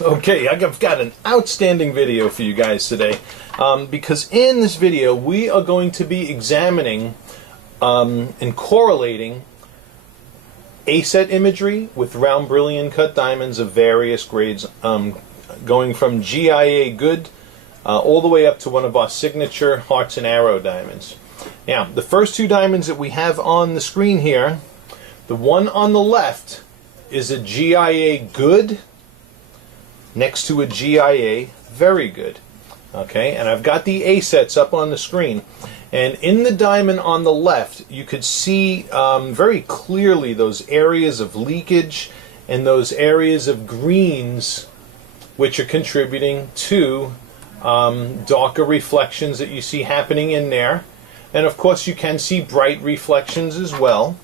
Okay, I've got an outstanding video for you guys today because in this video we are going to be examining and correlating ASET imagery with round brilliant cut diamonds of various grades, going from GIA good all the way up to one of our signature hearts and arrow diamonds. Now, the first two diamonds that we have on the screen here, the one on the left is a GIA good next to a GIA very good. Okay, and I've got the ASETs up on the screen, and in the diamond on the left you could see very clearly those areas of leakage and those areas of greens which are contributing to darker reflections that you see happening in there. And of course you can see bright reflections as well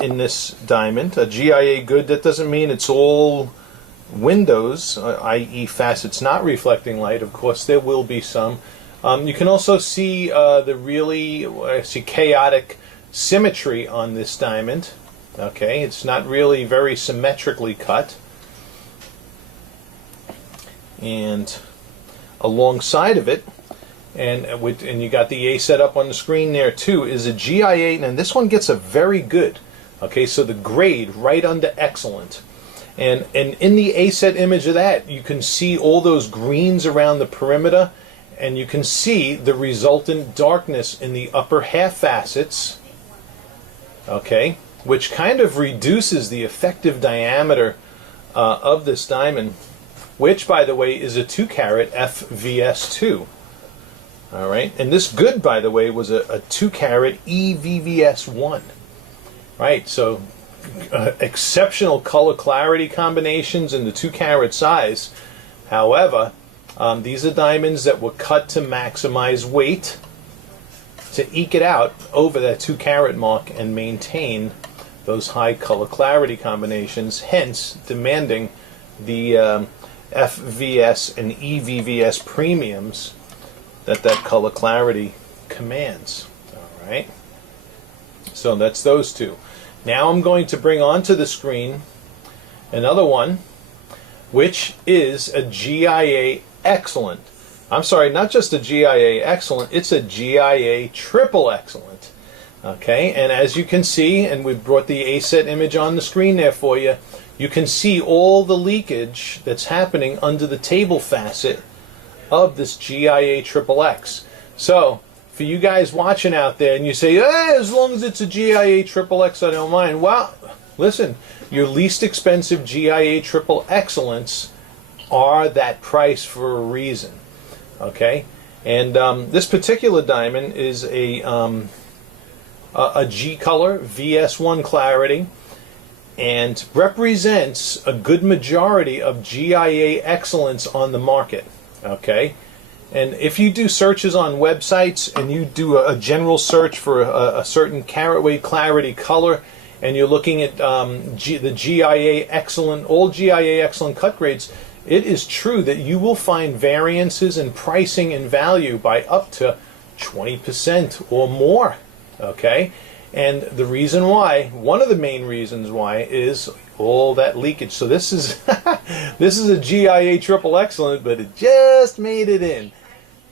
in this diamond. A GIA good, that doesn't mean it's all windows, i.e. facets not reflecting light. Of course there will be some. You can also see the really chaotic symmetry on this diamond. Okay, it's not really very symmetrically cut. And alongside of it, and you got the ASET up on the screen there too, is a GIA, and this one gets a very good. Okay, so the grade right under excellent. And in the ASET image of that, you can see all those greens around the perimeter, and you can see the resultant darkness in the upper half facets, okay, which kind of reduces the effective diameter of this diamond, which, by the way, is a 2-carat FVS2. All right, and this good, by the way, was a 2-carat EVVS1. Right, so exceptional color clarity combinations in the 2-carat size. However, these are diamonds that were cut to maximize weight, to eke it out over that 2-carat mark and maintain those high color clarity combinations, hence demanding the FVS and EVVS premiums that color clarity commands. All right, so that's those two. Now I'm going to bring onto the screen another one, which is a GIA excellent. I'm sorry, not just a GIA excellent, it's a GIA triple excellent. Okay, and as you can see, and we've brought the ASET image on the screen there for you, you can see all the leakage that's happening under the table facet of this GIA triple X. So, for you guys watching out there, and you say, as long as it's a GIA triple X, I don't mind. Well, listen, your least expensive GIA triple excellence are that price for a reason. Okay, and this particular diamond is a G color VS1 clarity, and represents a good majority of GIA excellence on the market. Okay. And if you do searches on websites and you do a general search for a certain carat weight clarity color, and you're looking at the GIA excellent, all GIA excellent cut grades, it is true that you will find variances in pricing and value by up to 20% or more. Okay, and the reason why, one of the main reasons why, is all that leakage. So this is this is a GIA triple excellent, but it just made it in.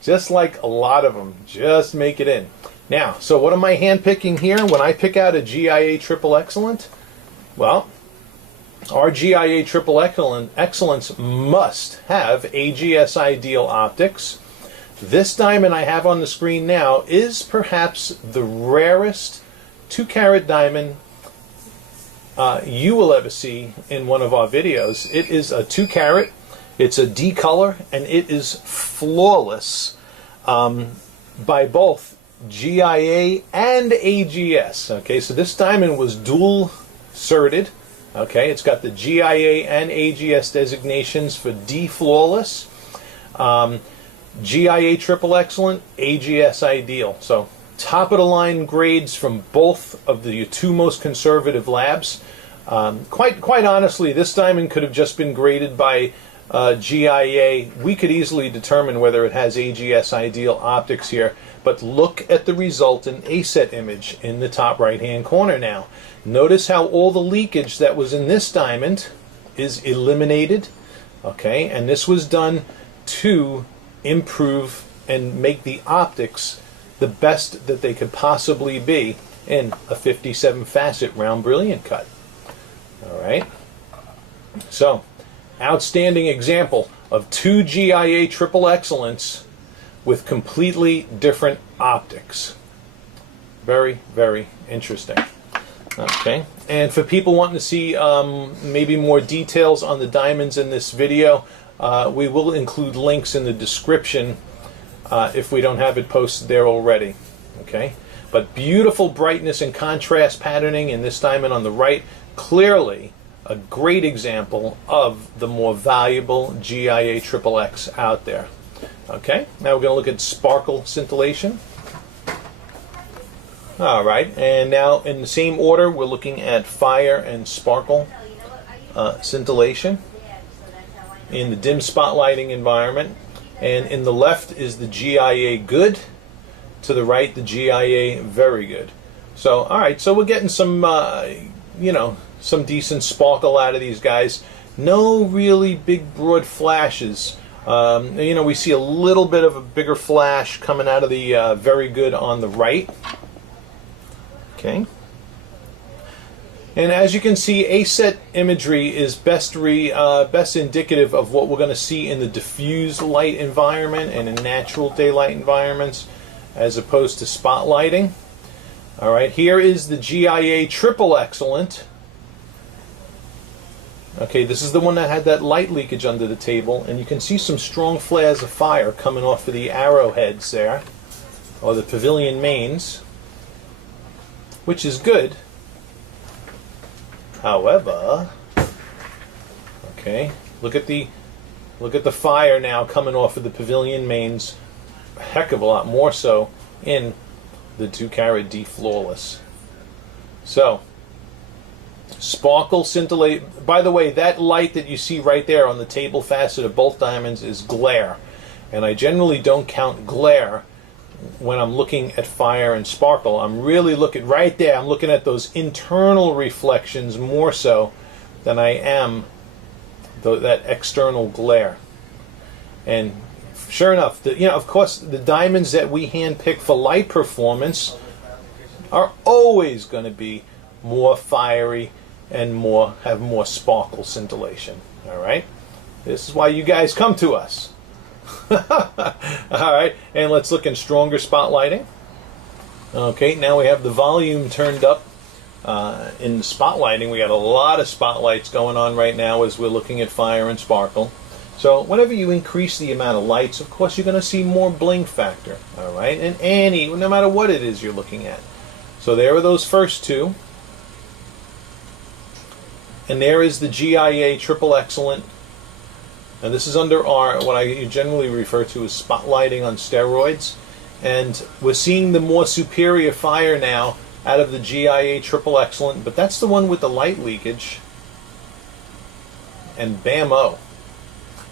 Just like a lot of them, just make it in. Now, so what am I hand picking here when I pick out a GIA triple excellent? Well, our GIA triple excellence must have AGS ideal optics. This diamond I have on the screen now is perhaps the rarest 2-carat diamond you will ever see in one of our videos. It is a 2-carat. It's a D color, and it is flawless by both GIA and AGS. Okay, so this diamond was dual certed. Okay, it's got the GIA and AGS designations for D flawless, GIA triple excellent, AGS ideal. So top of the line grades from both of the two most conservative labs. Quite honestly, this diamond could have just been graded by GIA. We could easily determine whether it has AGS ideal optics here, but look at the resultant ASET image in the top right hand corner now. Notice how all the leakage that was in this diamond is eliminated. Okay, and this was done to improve and make the optics the best that they could possibly be in a 57 facet round brilliant cut. All right, so outstanding example of two GIA triple excellence with completely different optics. Very, very interesting. Okay, and for people wanting to see maybe more details on the diamonds in this video, we will include links in the description if we don't have it posted there already. Okay, but beautiful brightness and contrast patterning in this diamond on the right, clearly a great example of the more valuable GIA triple X out there. Okay, now we're going to look at sparkle scintillation. All right, and now in the same order, we're looking at fire and sparkle scintillation in the dim spotlighting environment. And in the left is the GIA good, to the right the GIA very good. So, all right, so we're getting some, you know, some decent sparkle out of these guys. No really big broad flashes. You know, we see a little bit of a bigger flash coming out of the very good on the right. Okay. And as you can see, ASET imagery is best indicative of what we're going to see in the diffuse light environment and in natural daylight environments, as opposed to spotlighting. All right, here is the GIA triple excellent. Okay, this is the one that had that light leakage under the table, and you can see some strong flares of fire coming off of the arrowheads there, or the pavilion mains, which is good. However, okay, look at the fire now coming off of the pavilion mains, a heck of a lot more so in the 2-carat D flawless. So, sparkle scintillate. By the way, that light that you see right there on the table facet of both diamonds is glare, and I generally don't count glare when I'm looking at fire and sparkle. I'm really looking right there. I'm looking at those internal reflections more so than I am that external glare. And sure enough, you know, of course, the diamonds that we handpick for light performance are always going to be more fiery and have more sparkle scintillation. All right, this is why you guys come to us. Alright, and let's look in stronger spotlighting. Okay, now we have the volume turned up in the spotlighting. We got a lot of spotlights going on right now as we're looking at fire and sparkle. So whenever you increase the amount of lights, of course you're going to see more bling factor. Alright, and no matter what it is you're looking at. So there are those first two. And there is the GIA triple excellent. And this is under what I generally refer to as spotlighting on steroids. And we're seeing the more superior fire now out of the GIA triple excellent, but that's the one with the light leakage. And bam-o,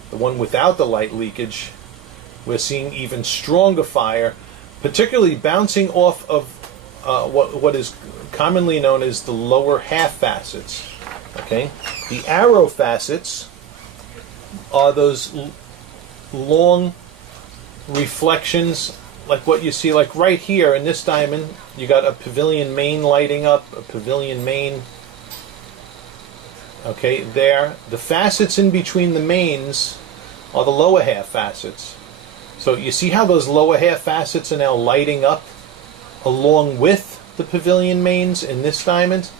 the one without the light leakage, we're seeing even stronger fire, particularly bouncing off of what is commonly known as the lower half facets. Okay, the arrow facets are those long reflections, like what you see, like right here in this diamond. You got a pavilion main lighting up, a pavilion main. Okay, there. The facets in between the mains are the lower half facets. So you see how those lower half facets are now lighting up along with the pavilion mains in this diamond?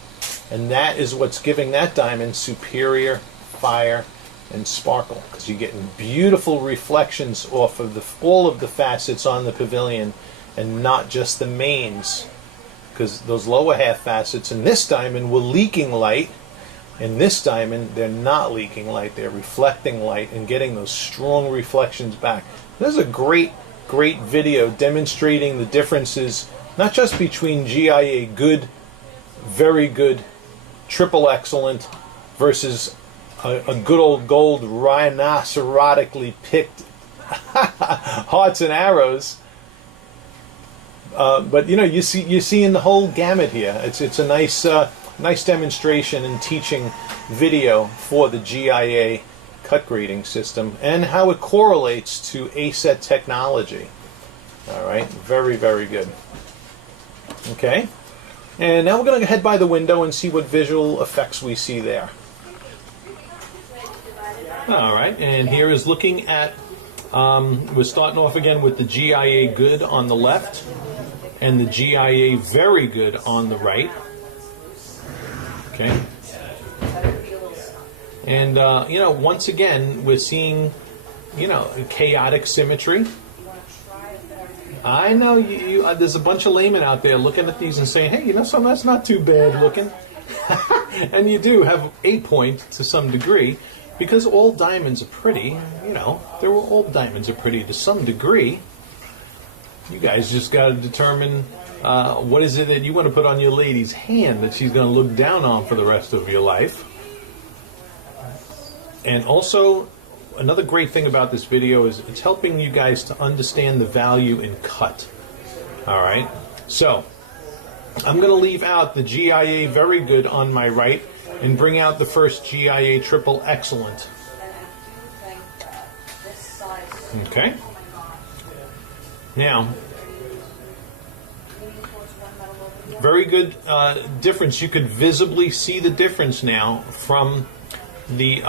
And that is what's giving that diamond superior fire and sparkle, because you're getting beautiful reflections off of all of the facets on the pavilion and not just the mains, because those lower half facets in this diamond were leaking light. In this diamond, they're not leaking light, they're reflecting light and getting those strong reflections back. This is a great video demonstrating the differences, not just between GIA good, very good, triple excellent versus a good old gold rhinocerotically picked hearts and arrows, but you know, you see in the whole gamut here. It's a nice nice demonstration and teaching video for the GIA cut grading system and how it correlates to ASET technology. All right, very, very good. Okay, and now we're going to head by the window and see what visual effects we see there. All right, and here is looking at, we're starting off again with the GIA good on the left and the GIA very good on the right. Okay. And, you know, once again, we're seeing, you know, chaotic symmetry. I know there's a bunch of laymen out there looking at these and saying, hey, you know something, that's not too bad looking. And you do have a point to some degree, because all diamonds are pretty, you know, all diamonds are pretty to some degree. You guys just got to determine what is it that you want to put on your lady's hand that she's going to look down on for the rest of your life. And also, another great thing about this video is it's helping you guys to understand the value in cut. All right, so I'm going to leave out the GIA very good on my right and bring out the first GIA triple excellent. Okay. Now, very good difference. You could visibly see the difference now from the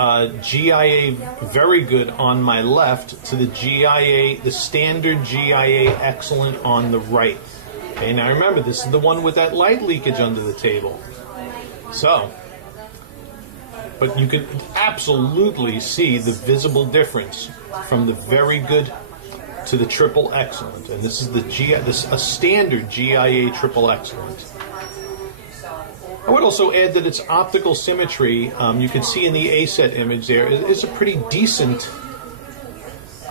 GIA very good on my left to the GIA, the standard GIA excellent on the right. Okay, now remember, this is the one with that light leakage under the table. So, but you can absolutely see the visible difference from the very good to the triple excellent, and this is a standard GIA triple excellent. I would also add that its optical symmetry, you can see in the ASET image there, is a pretty decent,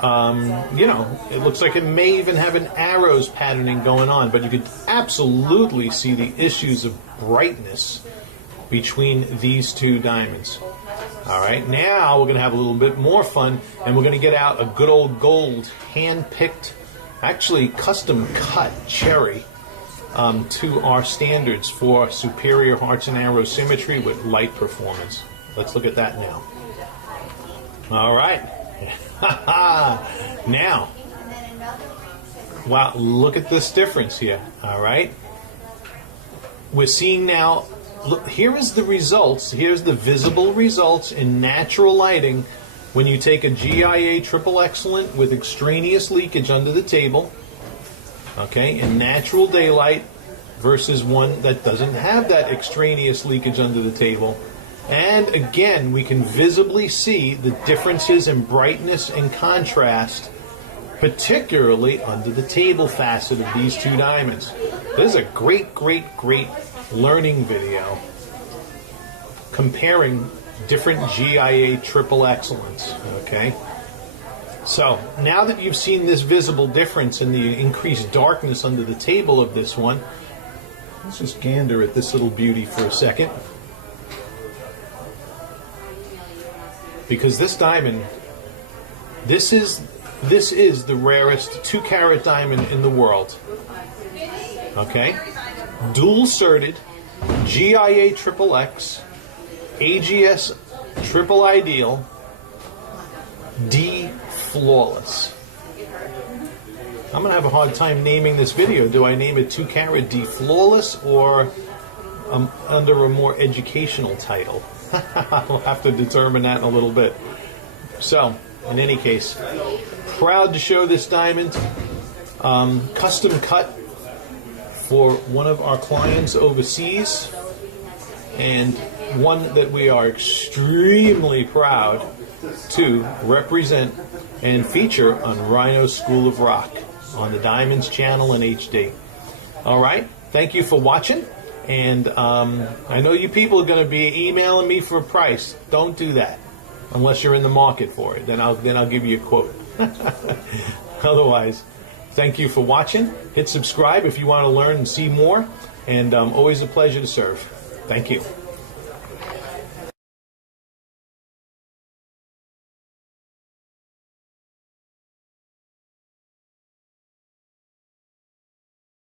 you know, it looks like it may even have an arrows patterning going on, but you could absolutely see the issues of brightness between these two diamonds. All right, now we're going to have a little bit more fun, and we're going to get out a good old gold, hand-picked, actually custom-cut cherry to our standards for superior hearts and arrows symmetry with light performance. Let's look at that now. All right. Now, wow, look at this difference here. All right. We're seeing now, look, here is the results. Here's the visible results in natural lighting when you take a GIA triple excellent with extraneous leakage under the table, okay, in natural daylight versus one that doesn't have that extraneous leakage under the table. And again, we can visibly see the differences in brightness and contrast, particularly under the table facet of these two diamonds. This is a great, great, great learning video comparing different GIA triple excellents, okay? So, now that you've seen this visible difference in the increased darkness under the table of this one, let's just gander at this little beauty for a second. Because this diamond, this is the rarest 2-carat diamond in the world. Okay? Dual-certed, GIA triple X, AGS triple ideal, D flawless. I'm going to have a hard time naming this video. Do I name it 2-carat D flawless or under a more educational title? I'll have to determine that in a little bit. So, in any case, proud to show this diamond, custom cut for one of our clients overseas, and one that we are extremely proud to represent and feature on Rhino School of Rock on the Diamonds channel in HD. All right, thank you for watching, and I know you people are going to be emailing me for a price. Don't do that unless you're in the market for it. Then I'll give you a quote. Otherwise, thank you for watching. Hit subscribe if you want to learn and see more, and always a pleasure to serve. Thank you.